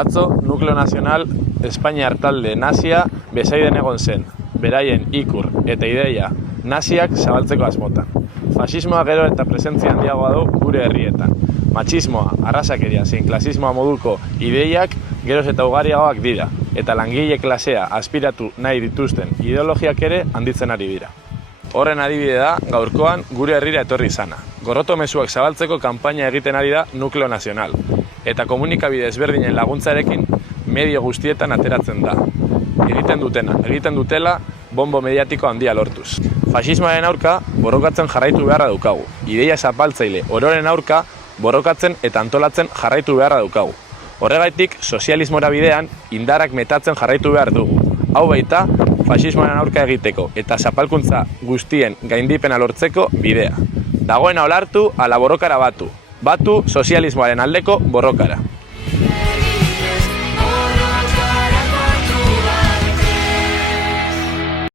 Atzo, Nukleo Nazional Espainiar talde nazia besaiden egon zen, beraien ikur eta ideia naziak zabaltzeko asmotan. Fasismoa gero eta presentzia handiagoa du gure herrietan. Matxismoa, arrazakeria zein klasismoa moduko ideiak geroz eta ugariagoak dira, eta langile klasea aspiratu nahi dituzten ideologiak ere handitzen ari dira. Horren adibide da, gaurkoan gure herrira etorri izana. Gorroto mezuak zabaltzeko kanpaina egiten ari da Nukleo Nazional, eta komunikabide ezberdinen laguntzarekin medio guztietan ateratzen da. Egiten dutela bombo mediatiko handia lortuz. Fasismoaren aurka borrokatzen jarraitu beharra daukagu. Ideia zapaltzaile ororen aurka borrokatzen eta antolatzen jarraitu beharra daukagu. Horregaitik, sozialismora bidean indarrak metatzen jarraitu behar dugu. Hau baita, fasismoaren aurka egiteko eta zapalkuntza guztien gaindipena lortzeko bidea. Dagoena olartu, ala borrokara batu. Batu sozialismoaren aldeko borrokara.